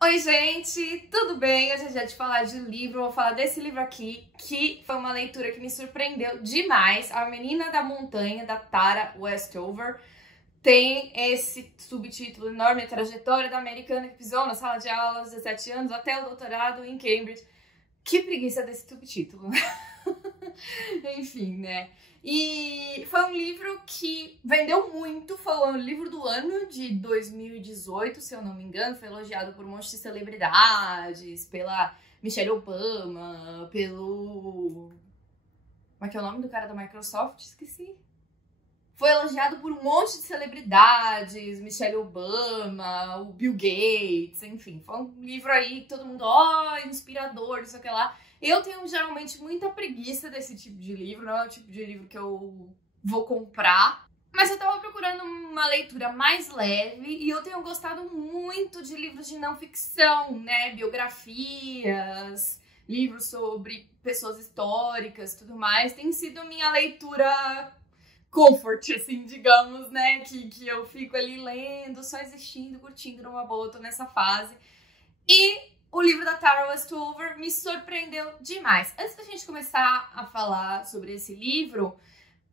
Oi, gente, tudo bem? Hoje é dia de falar de livro, vou falar desse livro aqui, que foi uma leitura que me surpreendeu demais. A Menina da Montanha, da Tara Westover. Tem esse subtítulo enorme, a trajetória da americana que pisou na sala de aula aos 17 anos até o doutorado em Cambridge. Que preguiça desse subtítulo. Enfim, né? E foi um livro que vendeu muito, foi o livro do ano de 2018, se eu não me engano, foi elogiado por um monte de celebridades, pela Michelle Obama, pelo... Como é que é o nome do cara da Microsoft? Esqueci. Foi elogiado por um monte de celebridades, Michelle Obama, o Bill Gates, enfim. Foi um livro aí que todo mundo, inspirador, não sei o que lá. Eu tenho geralmente muita preguiça desse tipo de livro, não é o tipo de livro que eu vou comprar. Mas eu tava procurando uma leitura mais leve e eu tenho gostado muito de livros de não ficção, né? Biografias, livros sobre pessoas históricas e tudo mais. Tem sido minha leitura comfort, assim, digamos, né? Que eu fico ali lendo, só existindo, curtindo numa boa, tô nessa fase. E o livro da Tara Westover me surpreendeu demais. Antes da gente começar a falar sobre esse livro,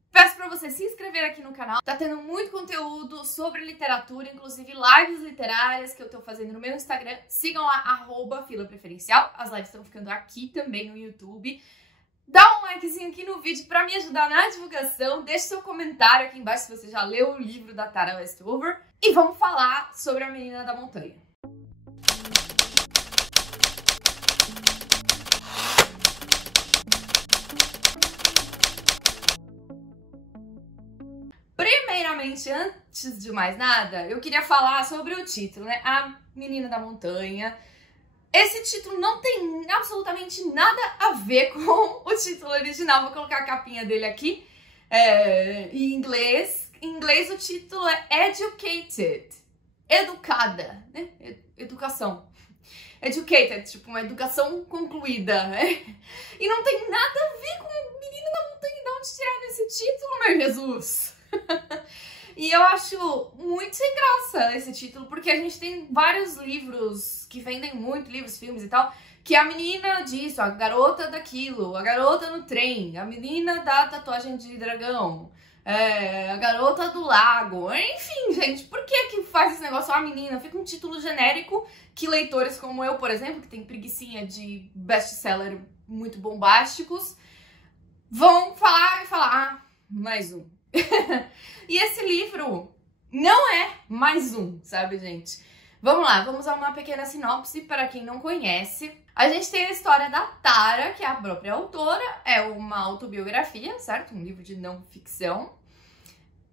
peço pra você se inscrever aqui no canal. Tá tendo muito conteúdo sobre literatura, inclusive lives literárias que eu tô fazendo no meu Instagram. Sigam lá, @filapreferencial. As lives estão ficando aqui também no YouTube. Dá um likezinho aqui no vídeo pra me ajudar na divulgação. Deixe seu comentário aqui embaixo se você já leu o livro da Tara Westover. E vamos falar sobre A Menina da Montanha. Primeiramente, antes de mais nada, eu queria falar sobre o título, né? A Menina da Montanha. Esse título não tem absolutamente nada a ver com o título original. Vou colocar a capinha dele aqui em inglês. Em inglês o título é Educated. Educada, né? Educação. Educated, tipo uma educação concluída, né? E não tem nada a ver com Menina da Montanha. De onde tiraram esse título, meu Jesus? E eu acho muito sem graça esse título, porque a gente tem vários livros que vendem muito, livros, filmes e tal, que a menina disso, a garota daquilo, a garota no trem, a menina da tatuagem de dragão, a garota do lago, enfim, gente, por que faz esse negócio, a menina? Fica um título genérico que leitores como eu, por exemplo, que tem preguicinha de best-seller muito bombásticos, vão falar, mais um. E esse livro não é mais um, sabe, gente? Vamos lá, vamos a uma pequena sinopse para quem não conhece. A gente tem a história da Tara, que é a própria autora, é uma autobiografia, certo? Um livro de não ficção.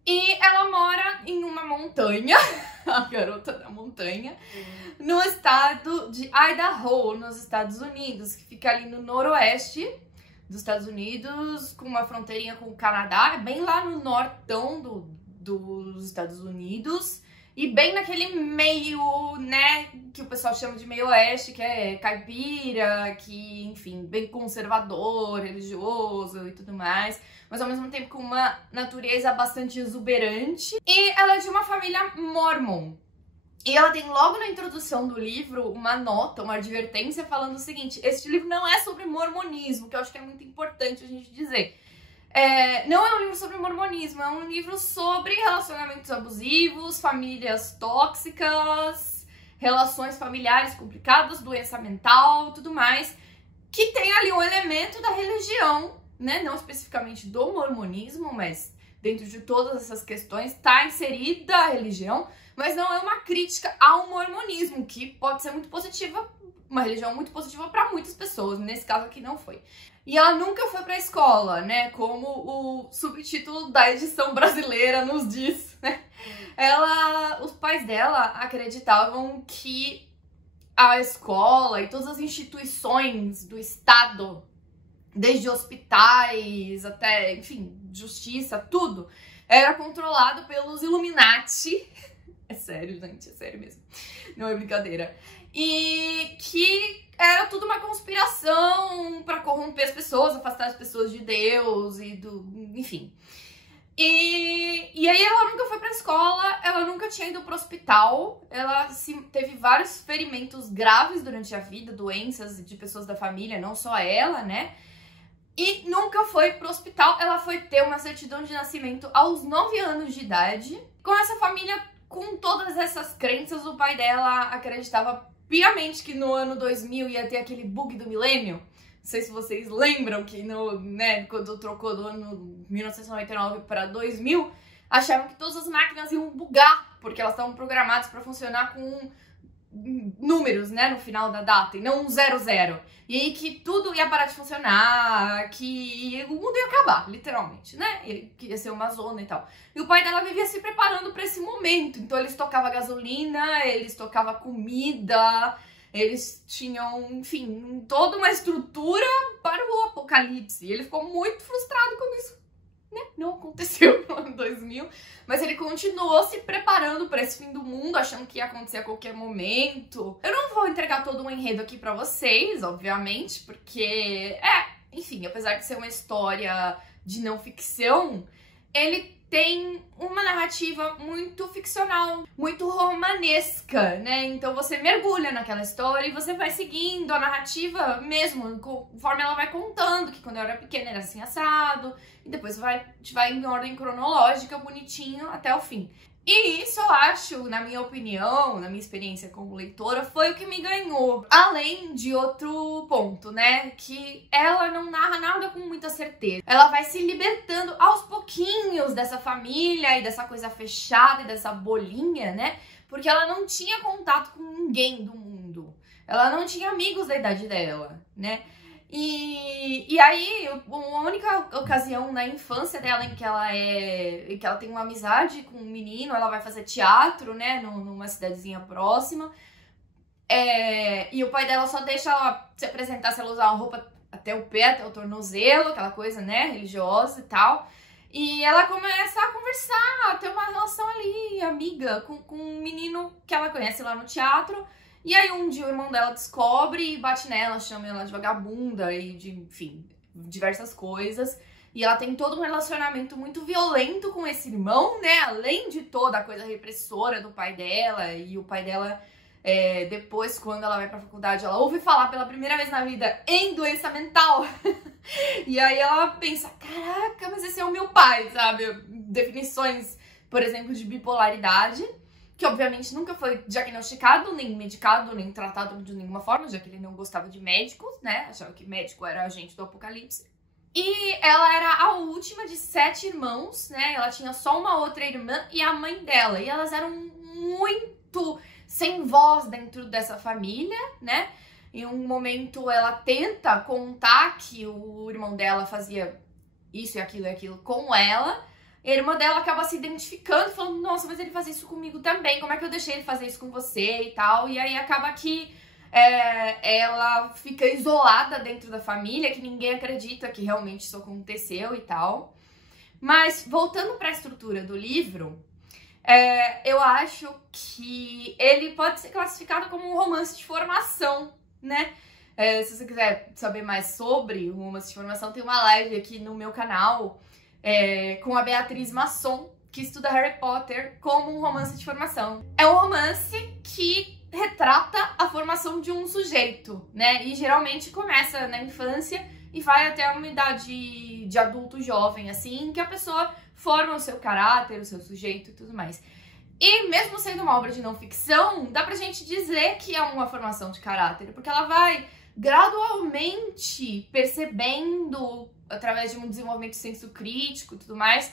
E ela mora em uma montanha, a garota da montanha, no estado de Idaho, nos Estados Unidos, que fica ali no noroeste dos Estados Unidos, com uma fronteirinha com o Canadá, bem lá no nortão dos Estados Unidos, e bem naquele meio, né, que o pessoal chama de meio oeste, que é caipira, que, enfim, bem conservador, religioso e tudo mais, mas ao mesmo tempo com uma natureza bastante exuberante. E ela é de uma família mormon. E ela tem logo na introdução do livro uma nota, uma advertência falando o seguinte: este livro não é sobre mormonismo, que eu acho que é muito importante a gente dizer. Não é um livro sobre mormonismo, é um livro sobre relacionamentos abusivos, famílias tóxicas, relações familiares complicadas, doença mental, tudo mais, que tem ali um elemento da religião, né? Não especificamente do mormonismo, mas dentro de todas essas questões está inserida a religião, mas não é uma crítica ao mormonismo, que pode ser muito positiva, uma religião muito positiva para muitas pessoas, nesse caso aqui não foi. E ela nunca foi pra escola, né, como o subtítulo da edição brasileira nos diz, né? Os pais dela acreditavam que a escola e todas as instituições do Estado, desde hospitais até, enfim, justiça, tudo, era controlado pelos Illuminati. É sério, gente, é sério mesmo. Não é brincadeira. E que era tudo uma conspiração pra corromper as pessoas, afastar as pessoas de Deus e do... enfim. E aí ela nunca foi pra escola, ela nunca tinha ido pro hospital, ela teve vários ferimentos graves durante a vida, doenças de pessoas da família, não só ela, né? E nunca foi pro hospital, ela foi ter uma certidão de nascimento aos 9 anos de idade. Com essa família, com todas essas crenças, o pai dela acreditava piamente que no ano 2000 ia ter aquele bug do milênio. Não sei se vocês lembram que quando trocou do ano 1999 para 2000, acharam que todas as máquinas iam bugar, porque elas estavam programadas para funcionar com números, né, no final da data, e não 00. E aí que tudo ia parar de funcionar, que o mundo ia acabar, literalmente, né? Que ia ser uma zona e tal. E o pai dela vivia se preparando para esse momento. Então ele estocava gasolina, ele estocava comida, eles tinham, enfim, toda uma estrutura para o apocalipse. E ele ficou muito frustrado quando isso, né, não aconteceu no ano 2000, mas ele continuou se preparando para esse fim do mundo, achando que ia acontecer a qualquer momento. Eu não vou entregar todo um enredo aqui para vocês, obviamente, porque, enfim, apesar de ser uma história de não ficção, ele tem uma narrativa muito ficcional, muito romanesca, né? Então você mergulha naquela história e você vai seguindo a narrativa mesmo, conforme ela vai contando, que quando eu era pequena era assim assado, e depois vai em ordem cronológica, bonitinho, até o fim. E isso eu acho, na minha opinião, na minha experiência como leitora, foi o que me ganhou. Além de outro ponto, né? Que ela não narra nada com muita certeza. Ela vai se libertando aos pouquinhos dessa família e dessa coisa fechada e dessa bolinha, né? Porque ela não tinha contato com ninguém do mundo. Ela não tinha amigos da idade dela, né? E aí, a única ocasião na infância dela em que ela tem uma amizade com um menino, ela vai fazer teatro, né, numa cidadezinha próxima. E o pai dela só deixa ela se apresentar se ela usar uma roupa até o pé, até o tornozelo, aquela coisa, né, religiosa e tal. E ela começa a conversar, a ter uma relação ali, amiga, com um menino que ela conhece lá no teatro. E aí um dia o irmão dela descobre e bate nela, chama ela de vagabunda e de, enfim, diversas coisas. E ela tem todo um relacionamento muito violento com esse irmão, né? Além de toda a coisa repressora do pai dela. E o pai dela, depois, quando ela vai pra faculdade, ela ouve falar pela primeira vez na vida em doença mental. E aí ela pensa, caraca, mas esse é o meu pai, sabe? Definições, por exemplo, de bipolaridade, que obviamente nunca foi diagnosticado, nem medicado, nem tratado de nenhuma forma, já que ele não gostava de médicos, né? Achava que médico era agente do apocalipse. E ela era a última de 7 irmãos, né? Ela tinha só uma outra irmã e a mãe dela. E elas eram muito sem voz dentro dessa família, né? Em um momento ela tenta contar que o irmão dela fazia isso e aquilo com ela. A irmã dela acaba se identificando, falando, nossa, mas ele fazia isso comigo também, como é que eu deixei ele fazer isso com você e tal. E aí acaba que ela fica isolada dentro da família, que ninguém acredita que realmente isso aconteceu e tal. Mas, voltando para a estrutura do livro, eu acho que ele pode ser classificado como um romance de formação, né? Se você quiser saber mais sobre o romance de formação, tem uma live aqui no meu canal, com a Beatriz Masson, que estuda Harry Potter como um romance de formação. É um romance que retrata a formação de um sujeito, né? E geralmente começa na infância e vai até uma idade de adulto jovem, assim, que a pessoa forma o seu caráter, o seu sujeito e tudo mais. E mesmo sendo uma obra de não ficção, dá pra gente dizer que é uma formação de caráter, porque ela vai gradualmente percebendo, através de um desenvolvimento de senso crítico e tudo mais,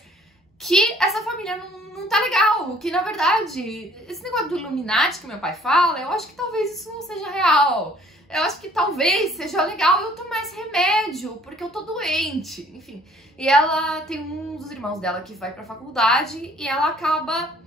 que essa família não tá legal, que na verdade, esse negócio do Illuminati que meu pai fala, eu acho que talvez isso não seja real. Eu acho que talvez seja legal eu tomar esse remédio, porque eu tô doente, enfim. E ela tem um dos irmãos dela que vai pra faculdade e ela acaba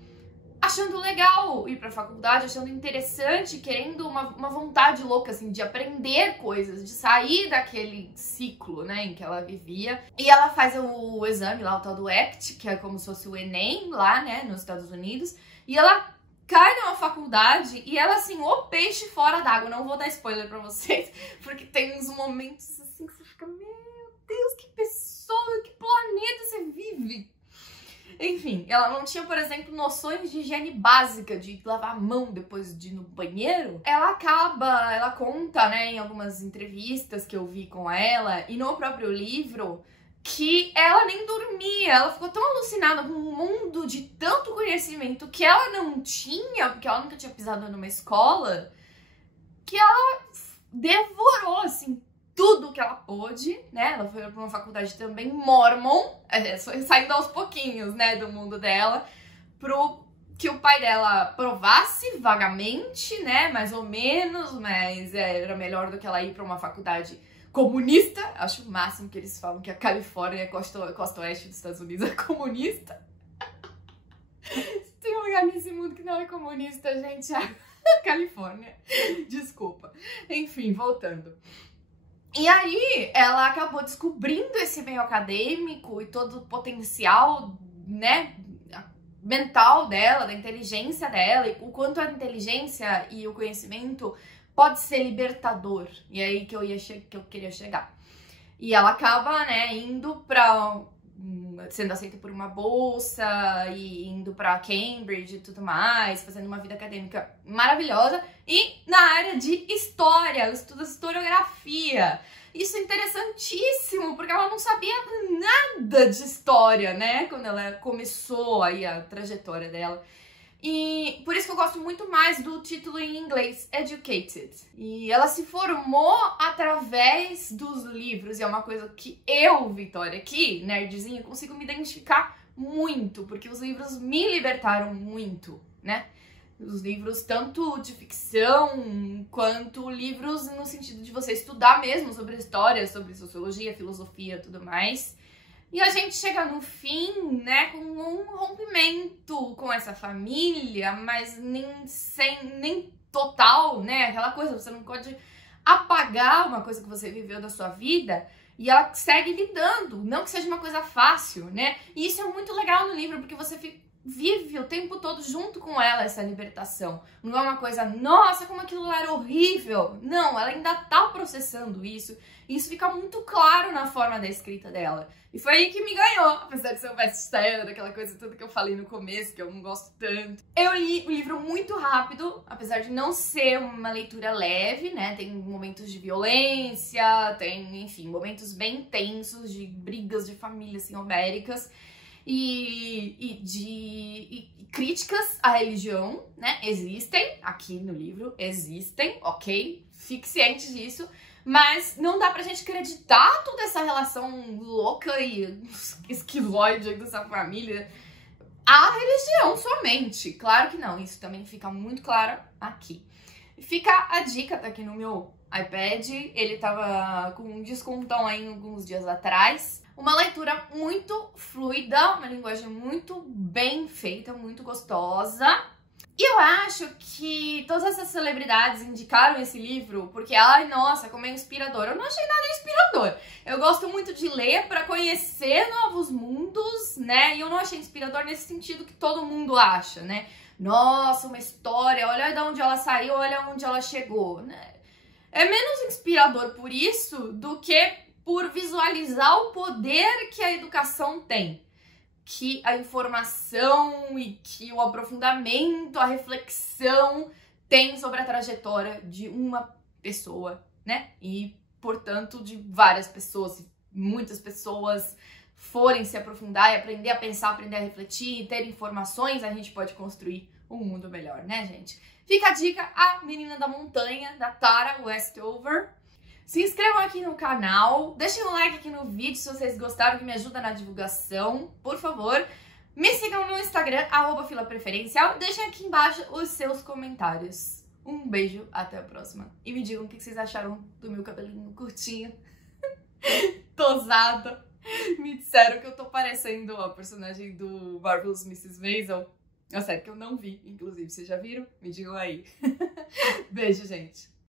achando legal ir pra faculdade, achando interessante, querendo uma vontade louca, assim, de aprender coisas, de sair daquele ciclo, né, em que ela vivia. E ela faz o exame lá, o tal do ACT, que é como se fosse o Enem lá, né, nos Estados Unidos, e ela cai numa faculdade e ela, assim, o peixe fora d'água. Não vou dar spoiler pra vocês, porque tem uns momentos, assim, que você fica, meu Deus, que pessoa, que planeta você vive? Enfim, ela não tinha, por exemplo, noções de higiene básica, de lavar a mão depois de ir no banheiro. Ela conta, né, em algumas entrevistas que eu vi com ela e no próprio livro, que ela nem dormia, ela ficou tão alucinada com um mundo de tanto conhecimento que ela não tinha, porque ela nunca tinha pisado numa escola, que ela devorou, assim, tudo que ela pôde, né? Ela foi pra uma faculdade também mormon, saindo aos pouquinhos, né, do mundo dela, pro que o pai dela provasse vagamente, né, mais ou menos, mas era melhor do que ela ir pra uma faculdade comunista. Acho o máximo que eles falam que a Califórnia, costa oeste dos Estados Unidos, é comunista. Tem um lugar nesse mundo que não é comunista, gente, a Califórnia. Desculpa. Enfim, voltando. E aí, ela acabou descobrindo esse meio acadêmico e todo o potencial, né, mental dela, da inteligência dela, e o quanto a inteligência e o conhecimento pode ser libertador. E aí que eu queria chegar. E ela acaba, né, sendo aceita por uma bolsa e indo pra Cambridge e tudo mais, fazendo uma vida acadêmica maravilhosa. E na área de história, ela estuda historiografia. Isso é interessantíssimo, porque ela não sabia nada de história, né, quando ela começou aí a trajetória dela. E por isso que eu gosto muito mais do título em inglês, Educated. E ela se formou através dos livros, e é uma coisa que eu, Vitória, aqui, nerdzinha, consigo me identificar muito, porque os livros me libertaram muito, né? Os livros tanto de ficção, quanto livros no sentido de você estudar mesmo sobre história, sobre sociologia, filosofia e tudo mais. E a gente chega no fim, né, com um rompimento com essa família, mas nem total, né, aquela coisa, você não pode apagar uma coisa que você viveu da sua vida e ela segue lidando, não que seja uma coisa fácil, né, e isso é muito legal no livro, porque você vive o tempo todo junto com ela essa libertação. Não é uma coisa, nossa, como aquilo lá era horrível. Não, ela ainda tá processando isso. E isso fica muito claro na forma da escrita dela. E foi aí que me ganhou, apesar de ser um best-seller, aquela coisa toda que eu falei no começo, que eu não gosto tanto. Eu li o livro muito rápido, apesar de não ser uma leitura leve, né? Tem momentos de violência, tem, enfim, momentos bem tensos de brigas de família, assim, homéricas. E críticas à religião, né? Existem, aqui no livro, existem, ok? Fique ciente disso. Mas não dá pra gente acreditar toda essa relação louca e esquiloide dessa família à religião somente. Claro que não, isso também fica muito claro aqui. Fica a dica, tá aqui no meu iPad, ele tava com um descontão aí alguns dias atrás. Uma leitura muito fluida, uma linguagem muito bem feita, muito gostosa. E eu acho que todas essas celebridades indicaram esse livro porque, ai, nossa, como é inspirador. Eu não achei nada inspirador. Eu gosto muito de ler para conhecer novos mundos, né? E eu não achei inspirador nesse sentido que todo mundo acha, né? Nossa, uma história, olha de onde ela saiu, olha onde ela chegou, né? É menos inspirador por isso do que por visualizar o poder que a educação tem, que a informação e que o aprofundamento, a reflexão tem sobre a trajetória de uma pessoa, né? E, portanto, de várias pessoas. Se muitas pessoas forem se aprofundar e aprender a pensar, aprender a refletir e ter informações, a gente pode construir um mundo melhor, né, gente? Fica a dica, A Menina da Montanha, da Tara Westover. Se inscrevam aqui no canal, deixem um like aqui no vídeo se vocês gostaram, que me ajuda na divulgação, por favor. Me sigam no Instagram, @filapreferencial. Deixem aqui embaixo os seus comentários. Um beijo, até a próxima. E me digam o que vocês acharam do meu cabelinho curtinho, tosado. Me disseram que eu tô parecendo a personagem do Marvelous Mrs. Maisel. É sério que eu não vi, inclusive. Vocês já viram? Me digam aí. Beijo, gente.